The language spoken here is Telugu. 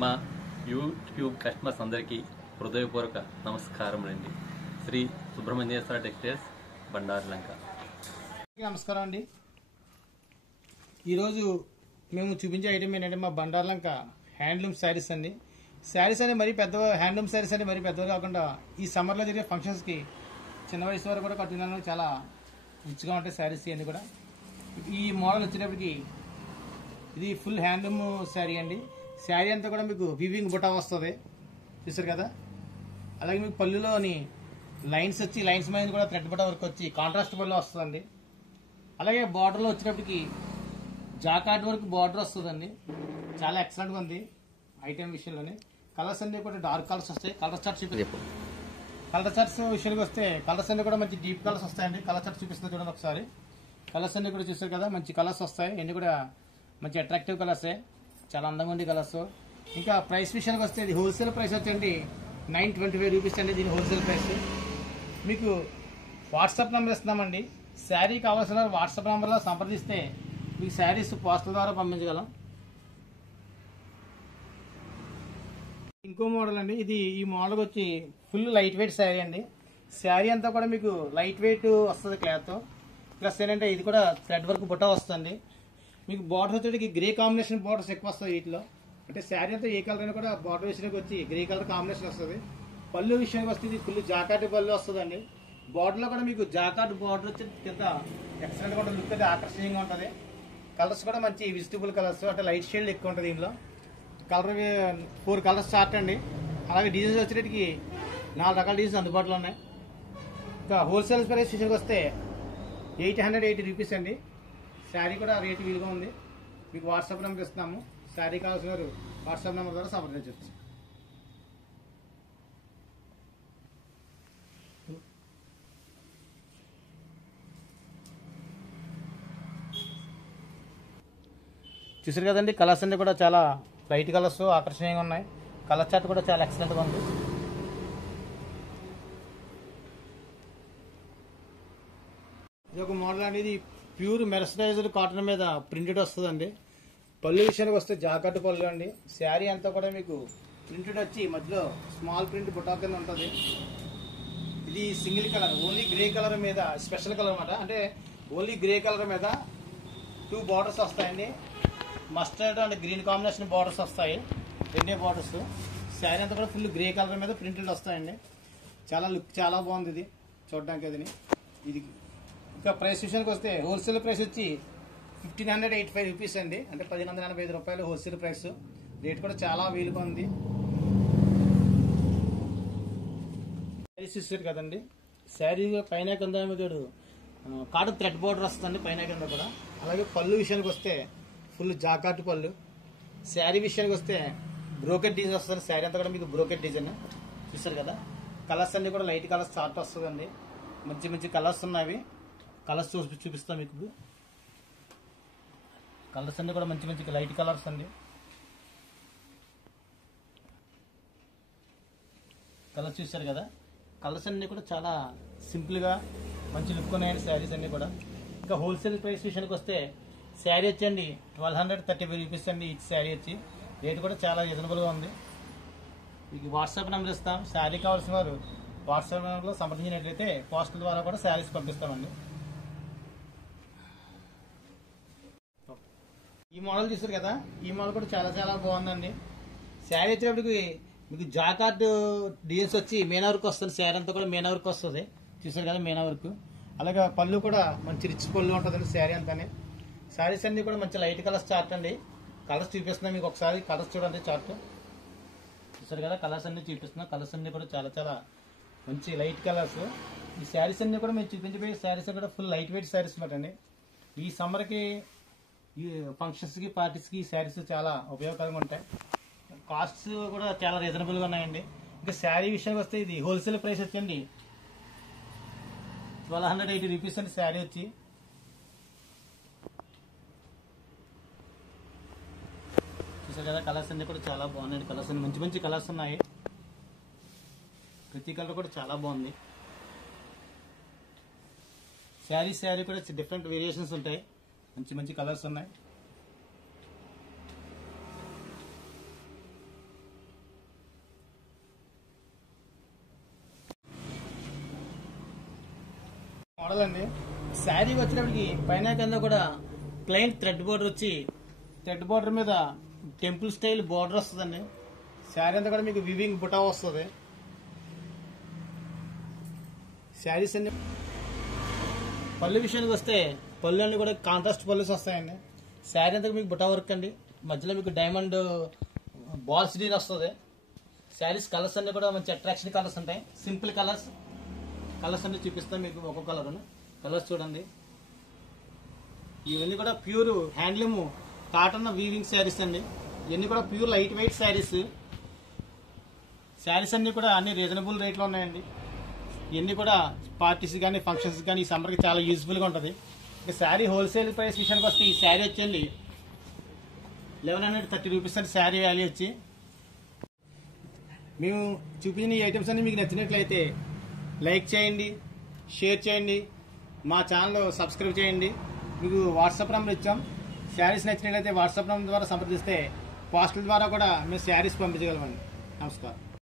మా యూట్యూబ్ కస్టమర్స్ అందరికీ హృదయపూర్వక నమస్కారములండి. శ్రీ సుబ్రహ్మణ్యేశ్వర టెక్స్టైల్స్ బండారులంక. నమస్కారం అండి. ఈరోజు మేము చూపించే ఐటమ్ ఏంటంటే మా బండారులంక హ్యాండ్లూమ్ శారీస్ అండి. శారీస్ అనేది మరీ పెద్ద హ్యాండ్లూమ్ శారీస్ అనేది మరీ పెద్దవి కాకుండా ఈ సమ్మర్లో జరిగే ఫంక్షన్స్కి చిన్న వయసు వరకు కూడా కట్టుకోవడానికి చాలా రిచ్గా ఉంటాయి శారీస్ అన్నీ కూడా. ఈ మోడల్ వచ్చేటప్పటికి ఇది ఫుల్ హ్యాండ్లూమ్ శారీ అండి. శారీ అంతా కూడా మీకు వీవింగ్ బుటా వస్తుంది, చూసారు కదా. అలాగే మీకు పళ్ళులోని లైన్స్ వచ్చి లైన్స్ మీద కూడా థ్రెడ్ బుటా వర్క్ వచ్చి కాంట్రాస్ట్ పళ్ళు వస్తుందండి. అలాగే బార్డర్లో వచ్చేటప్పటికి జాకార్డ్ వరకు బార్డర్ వస్తుందండి. చాలా ఎక్సలెంట్గా ఉంది ఐటమ్ విషయంలోనే. కలర్స్ అన్ని కూడా డార్క్ కలర్స్ వస్తాయి. కలర్ చార్ట్ కలర్ చార్ట్స్ విషయానికి వస్తే కలర్స్ అన్ని కూడా మంచి డీప్ కలర్స్ వస్తాయండి. కలర్ చార్ట్ చూపిస్తుంది చూడండి ఒకసారి. కలర్స్ అన్ని కూడా చూస్తారు కదా, మంచి కలర్స్ వస్తాయి. ఇవన్నీ కూడా మంచి అట్రాక్టివ్ కలర్సే, చాలా అందంగా ఉండే కలర్స్. ఇంకా ప్రైస్ విషయానికి వస్తే ఇది హోల్సేల్ ప్రైస్ వచ్చండి 925 రూపీస్ అండి. దీని హోల్సేల్ ప్రైస్. మీకు వాట్సాప్ నెంబర్ ఇస్తున్నామండి. శారీ కావాల్సిన వాట్సాప్ నెంబర్లో సంప్రదిస్తే మీకు శారీస్ పోస్టల్ ద్వారా పంపించగలం. ఇంకో మోడల్ అండి ఇది. ఈ మోడల్ వచ్చి ఫుల్ లైట్ వెయిట్ శారీ అండి. శారీ అంతా కూడా మీకు లైట్ వెయిట్ వస్తుంది క్లాత్. ప్లస్ ఏంటంటే ఇది కూడా థ్రెడ్ వర్క్ బుట్ట వస్తుంది. మీకు బార్డర్ వచ్చేటికి గ్రే కాంబినేషన్ బార్డర్స్ ఎక్కువ వస్తాయి వీటిలో. అంటే శారీ అంతా ఏ కలర్ అయినా కూడా బార్డర్ విషయానికి వచ్చి గ్రే కలర్ కాంబినేషన్ వస్తుంది. పళ్ళు విషయానికి వస్తే ఇది ఫుల్ జాకార్డ్ పళ్ళు వస్తుందండి. బార్డర్లో కూడా మీకు జాకార్డ్ బార్డర్ వచ్చి కింద ఎక్సలెంట్గా ఉంటుంది. లుక్ అయితే ఆకర్షణీయంగా ఉంటుంది. కలర్స్ కూడా మంచి విజిటబుల్ కలర్స్, అంటే లైట్ షేడ్ ఎక్కువ ఉంటుంది దీనిలో. కలర్ 4 కలర్స్ చార్ట్ అండి. అలాగే డిజైన్స్ వచ్చేటికి 4 రకాల డిజైన్స్ అందుబాటులో ఉన్నాయి. ఇంకా హోల్సేల్ ప్రైస్ విషయానికి వస్తే 880 రూపీస్ అండి. శారీ కూడా రేటు వీలుగా ఉంది. మీకు వాట్సాప్ నెంబర్ ఇస్తున్నాము. శారీ కావాల్సిన వారు వాట్సాప్ నెంబర్ ద్వారా సంప్రదించవచ్చు. చూసారు కదండి, కలర్స్ అన్ని కూడా చాలా లైట్ కలర్స్ ఆకర్షణీయంగా ఉన్నాయి. కలర్ చార్ట్ కూడా చాలా ఎక్సలెంట్గా ఉంది. ఇది ఒక మోడల్ అండి. ఇది ప్యూర్ మెర్సరైజ్డ్ కాటన్ మీద ప్రింటెడ్ వస్తుందండి. పళ్ళు విషయానికి వస్తే జాకెట్ పళ్ళు అండి. శారీ అంతా కూడా మీకు ప్రింటెడ్ వచ్చి మధ్యలో స్మాల్ ప్రింట్ బుటా కింద ఉంటుంది. ఇది single colour, only grey colour మీద స్పెషల్ కలర్ అనమాట. అంటే ఓన్లీ గ్రే కలర్ మీద 2 బార్డర్స్ వస్తాయండి. Mustard and green combination borders వస్తాయి, 2 బార్డర్స్. శారీ అంతా కూడా ఫుల్ గ్రే కలర్ మీద ప్రింటెడ్ వస్తాయండి. చాలా లుక్ చాలా బాగుంది ఇది చూడడానికి. ఇది ఇంకా ప్రైస్ విషయానికి వస్తే హోల్సేల్ ప్రైస్ వచ్చి 1585 రూపీస్ అండి. అంటే 1185 రూపాయలు హోల్సేల్ ప్రైస్. రేట్ కూడా చాలా వీలుగా ఉంది. శారీస్ చూసారు కదండి. శారీ పైన కింద మీకు కాటన్ థ్రెడ్ బార్డర్ వస్తుంది పైన కింద కూడా. అలాగే పళ్ళు విషయానికి వస్తే ఫుల్ జాకార్డ్ పళ్ళు. శారీ విషయానికి వస్తే బ్రోకెట్ డిజైన్ వస్తుంది. శారీ అంతా కూడా మీకు బ్రోకెట్ డిజైన్ చూస్తారు కదా. కలర్స్ అన్ని కూడా లైట్ కలర్స్ చార్ట్ వస్తుందండి. మంచి మంచి కలర్స్ ఉన్నాయి. కలర్స్ చూపిస్తాం మీకు. కలర్స్ అన్ని కూడా మంచి మంచి లైట్ కలర్స్ అండి. కలర్స్ చూస్తారు కదా. కలర్స్ అన్ని కూడా చాలా సింపుల్గా మంచి లుక్ ఉన్నాయండి శారీస్ అన్ని కూడా. ఇంకా హోల్సేల్ ప్రైస్ విషయానికి వస్తే శారీ వచ్చండి 1235 రూపీస్ అండి. ఈ శారీ వచ్చి రేట్ కూడా చాలా రీజనబుల్గా ఉంది. మీకు వాట్సాప్ నెంబర్ ఇస్తాం. శారీ కావాల్సిన వారు వాట్సాప్ నెంబర్లో సంప్రదించినట్లయితే పోస్టల్ ద్వారా కూడా శారీస్ పంపిస్తామండి. ఈ మోడల్ చూసారు కదా. ఈ మోడల్ కూడా చాలా చాలా బాగుందండి. శారీ వచ్చేటప్పటికి మీకు జాకార్డ్ డిజైన్స్ వచ్చి మీనా వర్క్ వస్తుంది. శారీ అంతా కూడా మీనా వర్క్ వస్తుంది, చూసారు కదా మీనా వర్క్. అలాగే పళ్ళు కూడా మంచి రిచ్ పళ్ళు ఉంటుందండి శారీ అంతానే. శారీస్ అన్ని కూడా మంచి లైట్ కలర్స్ చార్ట్ అండి. కలర్స్ చూపిస్తున్నా మీకు ఒకసారి. కలర్స్ చూడండి చార్ట్ చూసారు కదా. కలర్స్ అన్ని చూపిస్తున్నా. కలర్స్ అన్ని కూడా చాలా చాలా మంచి లైట్ కలర్స్. ఈ శారీస్ అన్ని కూడా మేము చూపించబోయే శారీస్ కూడా ఫుల్ లైట్ వెయిట్ శారీస్ అనమాట అండి. ఈ సమ్మర్కి ఈ ఫంక్షన్స్కి పార్టీస్కి ఈ శారీస్ చాలా ఉపయోగకరంగా ఉంటాయి. కాస్ట్స్ కూడా చాలా రీజనబుల్గా ఉన్నాయండి. ఇంకా శారీ విషయానికి వస్తే ఇది హోల్సేల్ ప్రైస్ వచ్చండి 1280 రూపీస్ అండి శారీ వచ్చి. చూసారు కదా. కలర్స్ అన్ని కూడా చాలా బాగున్నాయి. కలర్స్ అన్ని మంచి మంచి కలర్స్ ఉన్నాయి. ప్రతి కలర్ కూడా చాలా బాగుంది. శారీ కూడా డిఫరెంట్ వేరియేషన్స్ ఉంటాయి. మంచి మంచి కలర్స్ ఉన్నాయి. మోడల్ అండి. శారీ వచ్చేటప్పటికి పైన కింద కూడా ప్లెయిన్ థ్రెడ్ బోర్డర్ వచ్చి థ్రెడ్ బోర్డర్ మీద టెంపుల్ స్టైల్ బోర్డర్ వస్తుందండి. శారీ అంతా కూడా మీకు వివింగ్ బుటా వస్తుంది. శారీస్ అన్ని పళ్ళు విషయానికి వస్తే పళ్ళు అన్ని కూడా కాంట్రాస్ట్ పళ్ళుస్ వస్తాయండి. శారీ అంతా మీకు బుటా వర్క్ అండి. మధ్యలో మీకు డైమండ్ బాల్స్ డీల్ వస్తుంది. శారీస్ కలర్స్ అన్ని కూడా మంచి అట్రాక్షన్ కలర్స్ ఉంటాయి. సింపుల్ కలర్స్ అన్ని చూపిస్తాం మీకు. ఒక్కొక్క కలర్స్ చూడండి. ఇవన్నీ కూడా pure handloom cotton weaving saris అండి. ఇవన్నీ కూడా pure light weight saris. Saris అన్ని కూడా అన్ని రీజనబుల్ రేట్లో ఉన్నాయండి. ఇవన్నీ కూడా పార్టీస్ కానీ ఫంక్షన్స్ కానీ ఈ సమ్మర్కి చాలా యూజ్ఫుల్గా ఉంటుంది. ఇక శారీ హోల్సేల్ ప్రైస్ విషయానికి వస్తే ఈ శారీ వచ్చేయండి 1130 రూపీస్ అండి శారీ వాల్యూ వచ్చి. మేము చూపించిన ఈ ఐటమ్స్ అన్ని మీకు నచ్చినట్లయితే లైక్ చేయండి, షేర్ చేయండి, మా ఛానల్ సబ్స్క్రైబ్ చేయండి. మీకు వాట్సాప్ నెంబర్ ఇచ్చాం. శారీస్ నచ్చినట్లయితే వాట్సాప్ నెంబర్ ద్వారా సంప్రదిస్తే పోస్టల్ ద్వారా కూడా మేము శారీస్ పంపించగలమండి. నమస్కారం.